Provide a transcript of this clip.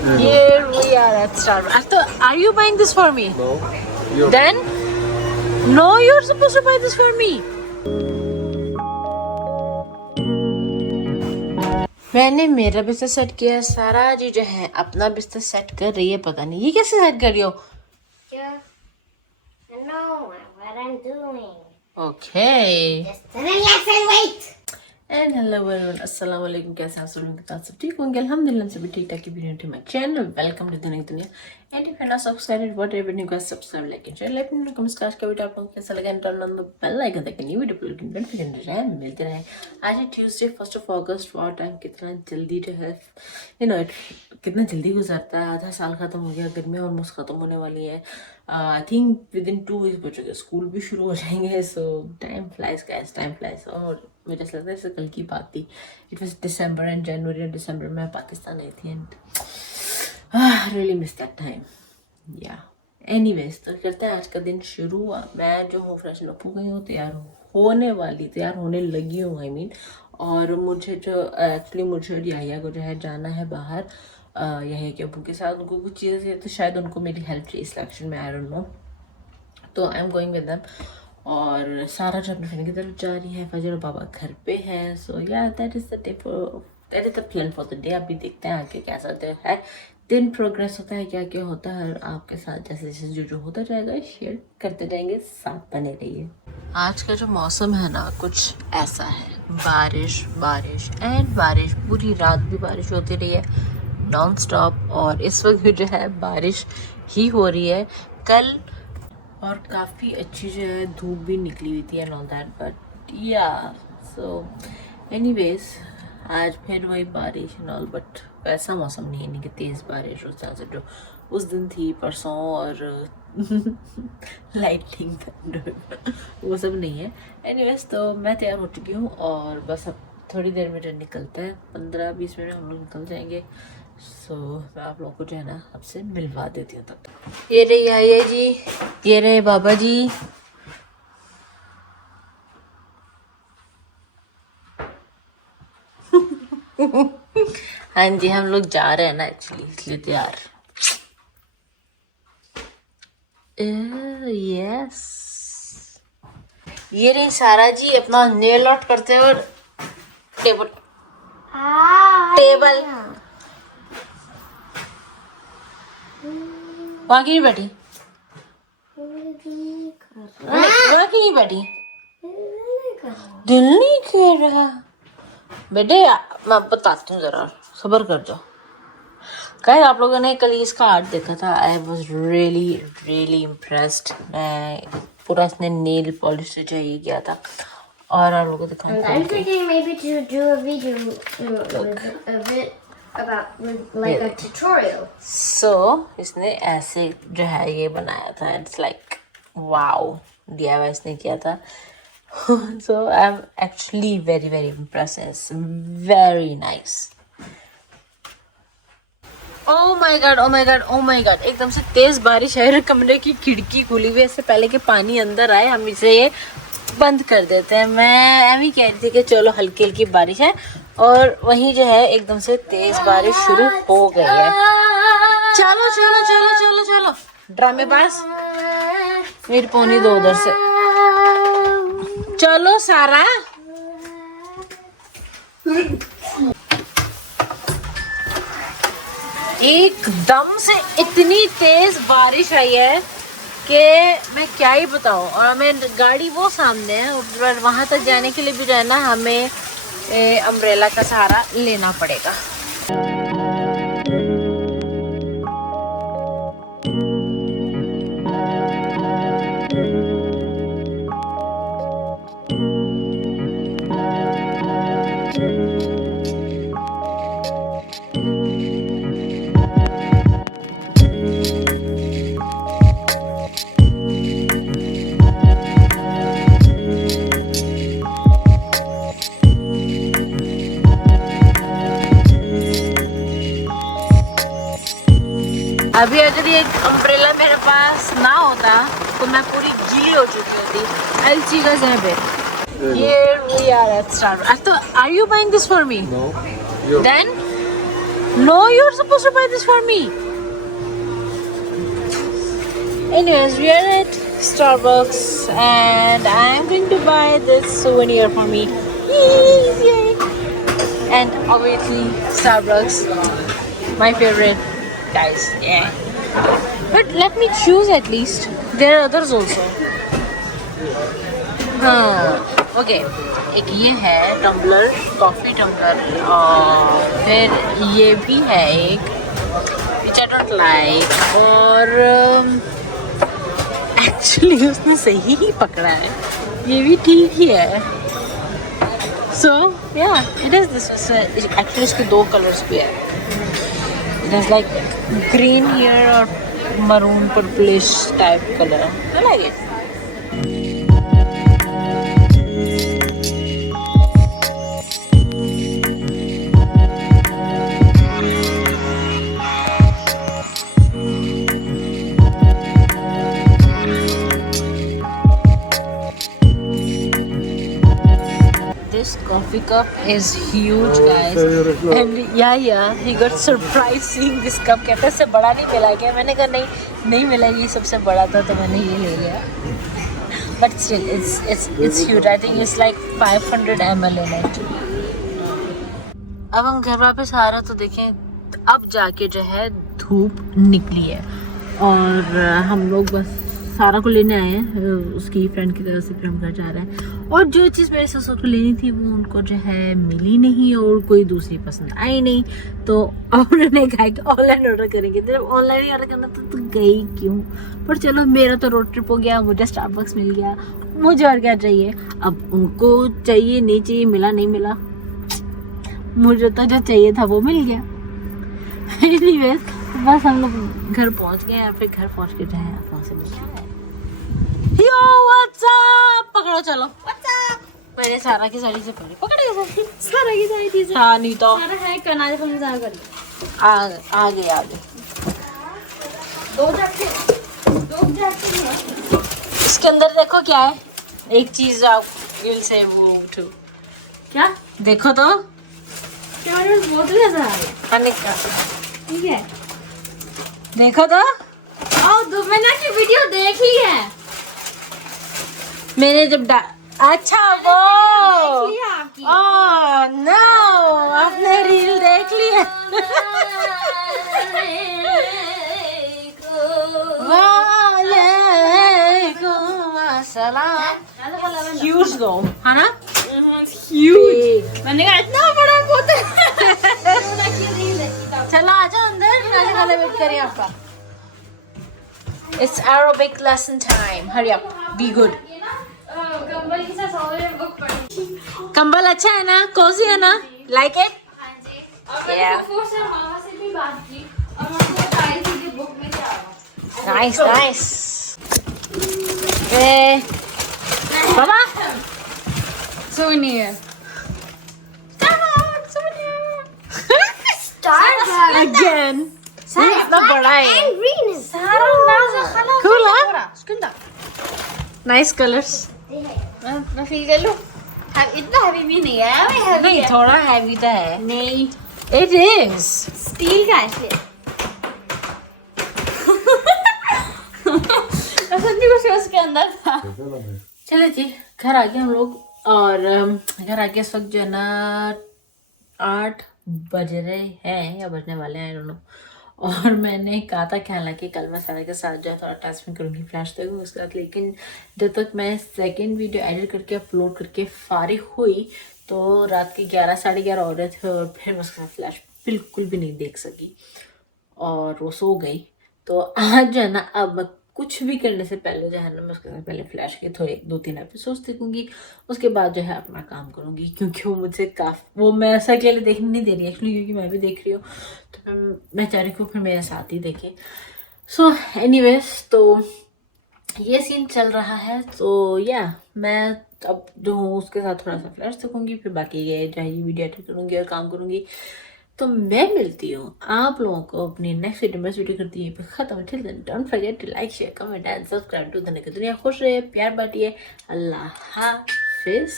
Here we are at Starbucks. So, are you buying this for me? No. You're Then, no, you're supposed to buy this for me. मैंने मेरा बिस्तर set किया, सारा जी जो है अपना बिस्तर सेट कर रही है। पता नहीं ये कैसे सेट कर रही हो? I know what I'm doing. Okay. Just relax and wait. And hello everyone, अस्सलाम वालेकुम। कैसे हैं आप सब ठीक होंगे? अल्हम्दुलिल्लाह सभी ठीक ठाक की video my channel. Welcome to दुनिया। And if you are not subscribed whatever new guys subscribe like and share. Let me know comments का वीडियो आप लोगों को कैसा लगा and turn on the bell icon ताकि न्यू वीडियो अपलोड करने पर नोटिफिकेशन मिलते रहे। आज है ट्यूसडे 1 अगस्त। और टाइम कितना जल्दी जो है कितना जल्दी गुजरता है। आधा साल खत्म हो गया, गर्मियाँ ऑलमोस्ट खत्म होने वाली है। I think within 2 weeks बच्चों के स्कूल भी शुरू हो जाएंगे। So time flies guys, time flies. और मुझे ऐसा लगता है कल की बात थी। It was December and January and December में पाकिस्तान आई थी and really miss that time. Yeah anyways, तो करते हैं आज का दिन शुरू। मैं जो हूँ फ्रेशन अप हो गई हूँ, तैयार होने लगी हूँ आई मीन। और मुझे जो एक्चुअली मुझे और यहया को जो है जाना है बाहर यहया के अब्बू के साथ। उनको कुछ चीज़ें तो शायद उनको मेरी हेल्प चाहिए सिलेक्शन में, आई डोंट नो। तो I am going with them. और सारा जो अपने फ्रेंड की तरफ जा रही है, फजर और बाबा घर पे हैं। सो या that is the plan for the day. अभी देखते हैं आगे कैसा है दिन प्रोग्रेस होता है, क्या क्या होता है। और आपके साथ जैसे जैसे जो होता जाएगा शेयर करते जाएंगे, साथ बने रहिए। आज का जो मौसम है ना कुछ ऐसा है, बारिश बारिश एंड बारिश। पूरी रात भी बारिश होती रही है नॉन स्टॉप। और इस वक्त भी जो है बारिश ही हो रही है। कल और काफ़ी अच्छी जो है धूप भी निकली हुई थी एंड ऑल दैट, बट या सो एनीवेज आज फिर वही बारिश एंड ऑल। बट वैसा मौसम नहीं कि तेज़ बारिश उस तरह से जो उस दिन थी परसों और लाइटनिंग वो सब नहीं है। एनीवेज, तो मैं तैयार हो चुकी हूँ और बस अब थोड़ी देर में जो निकलते हैं, 15-20 मिनट में हम लोग निकल जाएंगे। सो मैं आप लोगों को जो है ना आपसे मिलवा देती हूँ तब तक। ये रहे यहया जी, ये रहे बाबा जी। हाँ जी, हम लोग जा रहे हैं ना एक्चुअली, इसलिए तैयार। यस, ये रही सारा जी अपना नेल आर्ट करते हैं। और टेबल वहाँ की नहीं बैठी, वहाँ की नहीं बैठी, दिल नहीं कर रहा बेटे। मैं बताती हूँ, जरा सब्र कर जाओ। गाइस, आप लोगों ने कल इसका आर्ट देखा था। I was really really impressed. मैं पूरा इसने नेल पॉलिश से चाहिए किया था और आप लोगों को दिखाऊंगा। I'm thinking maybe to do a video about like a tutorial. So इसने ऐसे जो है ये बनाया था। इट्स लाइक वाओ, DIY इसने किया था। So I'm actually very very impressed. It's very nice. Oh my god, oh my god, oh my god, एकदम से तेज बारिश है। कमरे की खिड़की खुली हुई है, इससे पहले कि पानी अंदर आए हम इसे ये बंद कर देते हैं। मैं अभी कह रही थी कि चलो हल्की हल्की बारिश है और वहीं जो है एकदम से तेज बारिश शुरू हो गई है। चलो चलो चलो चलो चलो ड्रामेबाज, मेरी पौनी दो उधर से। चलो सारा, एकदम से इतनी तेज बारिश आई है कि मैं क्या ही बताऊं। और हमें गाड़ी वो सामने है और वहां तक जाने के लिए भी जो है ना हमें अम्ब्रेला का सहारा लेना पड़ेगा। अभी अगर ये अम्ब्रेला मेरे पास ना होता तो मैं पूरी गीली हो चुकी होती। I'll see you guys in a bit. Here we are at Starbucks. So, are you buying this for me? No. You're Then No, you're supposed to buy this for me. Anyways, we are at Starbucks and I'm going to buy this souvenir for me. Yay! And obviously Starbucks, my favorite, guys. Yeah. But let me choose at least. There are others also. हाँ, okay एक ये है tumbler, coffee tumbler, और फिर ये भी है एक which I don't like, और एक्चुअली उसने सही ही पकड़ा है, ये भी ठीक ही है. So yeah, it is this. Actually इसके दो कलर्स भी है. It has like green here और maroon purplish type color. I like it. This coffee cup is huge, guys, and yeah, he got surprised seeing this cup. कहता है इससे बड़ा नहीं मिला क्या? मैंने कहा नहीं मिला, ये सबसे बड़ा था तो मैंने ये ले लिया. But still, it's huge. I think it's like 500 ml in it. अब हम घर वापस आ रहे तो देखें, अब जाके जो है धूप निकली है और हम लोग बस सारा को लेने आए हैं उसकी फ्रेंड की तरफ से. फिर हम घर जा रहे हैं और जो चीज़ मेरे ससुर को लेनी थी वो उनको जो है मिली नहीं और कोई दूसरी पसंद आई नहीं, तो उन्होंने कहा कि ऑनलाइन ऑर्डर करेंगे. तो ऑनलाइन ही ऑर्डर करना तो गई क्यों, पर चलो मेरा तो रोड ट्रिप हो गया, मुझे स्टारबक्स मिल गया, मुझे और क्या चाहिए. अब उनको चाहिए नहीं चाहिए, मिला नहीं मिला, मुझे तो जो चाहिए था वो मिल गया. एनीवेज बस हम लोग घर पहुंच गए हैं. फिर घर पहुंच के जो है वहाँ से यो व्हाट्स अप पकड़ो चलो. व्हाट्स अप मैंने सारा की साड़ी से पकड़ी सारा की सारी चीजें. हाँ नहीं तो सारा है कनाज फल में कर आगे दो जाके इसके अंदर देखो क्या है. एक चीज आप विल से वो टू क्या देखो तो क्या बोतल है सारा. ठीक है देखो तो दो मैंने की वीडियो देख ली है. मैंने जब अच्छा वो आपकी नो आपने रील देख ली है. वालेकुम अस्सलाम. ह्यूज दो है ना, ह्यूज. मैंने कहा इतना बड़ा बोतल. चलो आ जाओ अंदर, खाने वाले वेट करिए आपका. It's Arabic lesson time. Hurry up. Be good. कंबल के साथ और बुक पढ़ी. कंबल अच्छा है ना, कोजी है ना, like it? हाँ जी. और मैंने फूफू से मामा से भी बात की और उनको बताई थी कि बुक में क्या होगा. Nice. Baba. Souvenir. Again. इतना बड़ा है. Cool, huh? Nice colors. मैं फील कर लूं. इतना हैवी भी नहीं है. नहीं थोड़ा हैवी तो है. नहीं It is. स्टील का है इसलिए. सच्ची कुछ उसके अंदर था. चलो जी घर आ गए हम लोग और घर आके इस वक्त जो है ना 8 बज रहे हैं या बजने वाले हैं, आई डोंट नो. और मैंने कहा था कि हालांकि कल मैं सारा के साथ जो है थोड़ा टास्क करूँगी, फ्लैश देखूँगी उसके साथ, लेकिन जब तक मैं सेकंड वीडियो एडिट करके अपलोड करके फारिग हुई तो रात के 11 साढ़े 11 हो रहे थे और फिर मैं उसका फ्लैश बिल्कुल भी नहीं देख सकी और वो सो गई. तो आज जो है ना अब कुछ भी करने से पहले जो है ना मैं उसके साथ पहले फ्लैश के थोड़े 2-3 एपिसोड्स देखूंगी, उसके बाद जो है अपना काम करूंगी, क्योंकि वो मुझसे काफ़ी वो मैं ऐसा अकेले देखने नहीं दे रही एक्चुअली, क्योंकि मैं भी देख रही हूँ तो मैं चाह रही हूँ फिर मेरे साथ ही देखें. सो एनीवेज तो ये सीन चल रहा है. तो या मैं अब जो हूँ उसके साथ थोड़ा सा फ्लैश देखूंगी, फिर बाकी ये जो है वीडियो एडिट करूँगी और काम करूँगी. तो मैं मिलती हूँ आप लोगों को अपनी नेक्स्ट वीडियो में. वीडियो करती है खत्म. Till then don't forget to like share comment and subscribe to Dhanak Duniya. खुश रहिए, प्यार बांटिए. अल्लाह हाफिज.